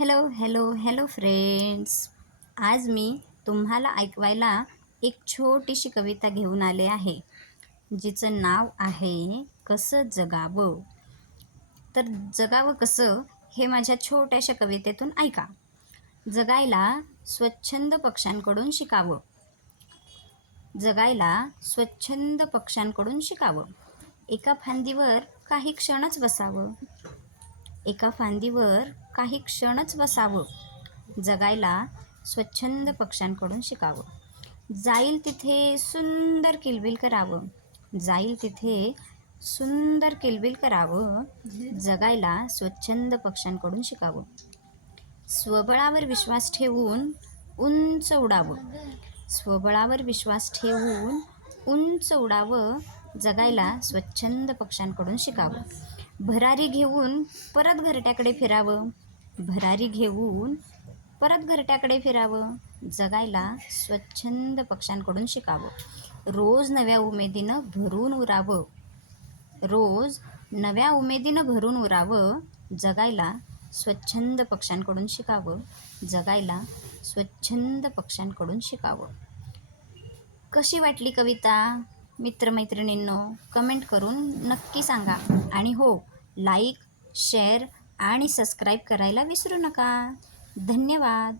Hello hello hello friends. आज मी तुम्हाला ऐकवायला एक छोटीशी कविता घेऊन आले आहे, जिचं नाव आहे कसं जगावं. तर जगावं कसं हे माझ्या छोट्याशा कवितेतून ऐका. जगायला स्वच्छंद पक्ष्यांकडून शिकावं. जगायला स्वच्छंद पक्ष्यांकडून शिकावं. एका फांदीवर काही क्षणच बसावं. एका फांदीवर काही क्षणच बसावं. जगायला स्वच्छंद पक्ष्यांकडून शिकावं. जाईल तिथे सुंदर किलबिल करावं. जाईल तिथे सुंदर किलबिल करावं. जगायला स्वच्छंद पक्ष्यांकडून शिकावं. स्वबळावर विश्वास ठेवून उंच उडावं. स्वबळावर विश्वास ठेवून उंच उडावं. जगायला स्वच्छंद पक्ष्यांकडून शिकावं. भरारी घेऊन परत घरट्याकडे फिरावं. भरारी घेऊन परत घरट्याकडे फिरावं. जगायला स्वच्छंद पक्ष्यांकडून शिकावं. रोज नव्या उमेदीनं भरून उरावं. रोज नव्या उमेदीनं भरून उरावं. जगायला स्वच्छंद पक्ष्यांकडून शिकावं. जगायला स्वच्छंद पक्ष्यांकडून शिकावं. कशी वाटली कविता मित्रमैत्रिणींनो? कमेंट करून नक्की सांगा. आणि हो, लाईक, शेअर आणि सबस्क्राईब करायला विसरू नका. धन्यवाद.